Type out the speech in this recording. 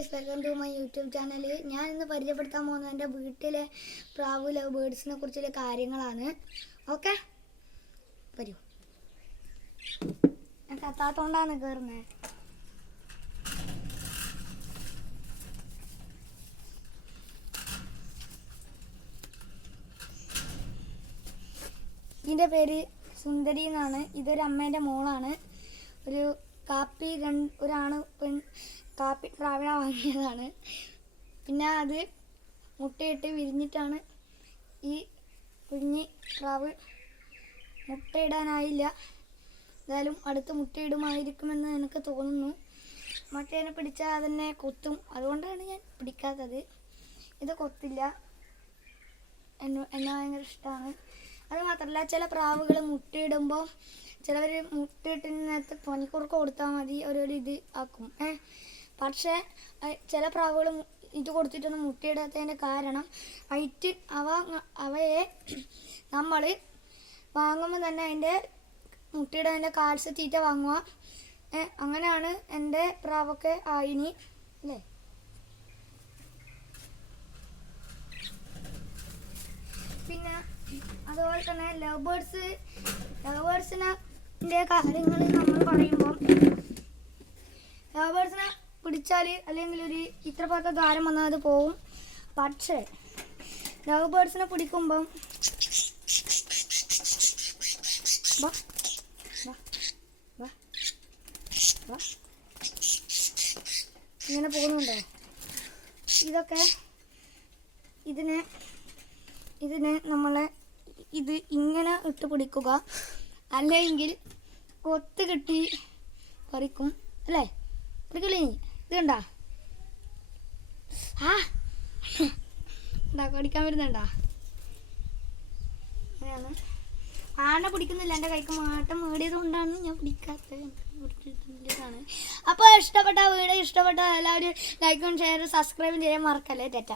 Welcome to my YouTube channel. ഞാൻ ഇന്ന് പരിചയപ്പെടുത്താൻ പോകുന്നത് എൻ്റെ വീട്ടിലെ പ്രാവ് ലവ് ബേർഡ്സിനെ കുറിച്ചുള്ള കാര്യങ്ങളാണ്. ഓക്കെ, വരൂ. ഞാൻ കത്താത്തോണ്ടാണ് കയറുന്നത്. ഇതിൻ്റെ പേര് സുന്ദരി എന്നാണ്. ഇതൊരു അമ്മേൻ്റെ മോളാണ്. ഒരു ഒരാണ് കാപ്പി പ്രാവിനെ വാങ്ങിയതാണ്. പിന്നെ അത് മുട്ടയിട്ട് വിരിഞ്ഞിട്ടാണ് ഈ കുഞ്ഞി പ്രാവ്. മുട്ടയിടാനായില്ല. എന്തായാലും അടുത്ത് മുട്ടയിടുമായിരിക്കുമെന്ന് എനിക്ക് തോന്നുന്നു. മറ്റേനെ പിടിച്ചാൽ അതിനെ കൊത്തും, അതുകൊണ്ടാണ് ഞാൻ പിടിക്കാത്തത്. ഇത് കൊത്തില്ല, എന്നെ ഭയങ്കര ഇഷ്ടമാണ്. അത് മാത്രമല്ല, ചില പ്രാവുകൾ മുട്ടയിടുമ്പോൾ ചിലവർ മുട്ടയിട്ടിനകത്ത് പനിക്കുറുക്ക കൊടുത്താൽ മതി, ഒരു ഇത് ആക്കും. പക്ഷേ ചില പ്രാവുകൾ ഇത് കൊടുത്തിട്ടൊന്നും മുട്ടയിടാത്തതിൻ്റെ കാരണം അവയെ നമ്മൾ വാങ്ങുമ്പോൾ തന്നെ അതിൻ്റെ മുട്ടയിടാതിൻ്റെ കാൽസ്യ തീറ്റ വാങ്ങുക. അങ്ങനെയാണ് എൻ്റെ പ്രാവൊക്കെ ആയിനി അല്ലേ. പിന്നെ അതുപോലെ തന്നെ ലവ് ബേർഡ്സിൻ്റെ കാര്യങ്ങൾ നമ്മൾ പറയുമ്പോൾ, ലവ് ബേർഡ്സിനെ പിടിച്ചാൽ അല്ലെങ്കിൽ ഒരു ഇത്ര ഭാഗത്ത് ദ്വാരം വന്നാൽ അത് പോവും. പക്ഷേ ലവ് ബേർഡ്സിനെ പിടിക്കുമ്പം ഇങ്ങനെ പോകുന്നുണ്ടോ? ഇതിനെ നമ്മളെ ഇത് ഇങ്ങനെ ഇട്ട് പിടിക്കുക, അല്ലെങ്കിൽ കൊത്ത് കെട്ടി പറിക്കും അല്ലേ. പറിക്കില്ലേ? ഇത് കണ്ടാ കടിക്കാൻ വരുന്നുണ്ടാ? അങ്ങനെയാണ്. ആന പിടിക്കുന്നില്ല, എൻ്റെ കൈക്ക് മാട്ടം മേടിയത് കൊണ്ടാണ് ഞാൻ പിടിക്കാത്തത്. അപ്പോൾ വീഡിയോ ഇഷ്ടപ്പെട്ട എല്ലാവരും ലൈക്കും ഷെയറും സബ്സ്ക്രൈബും ചെയ്യാൻ മറക്കല്ലേ. ടാറ്റ.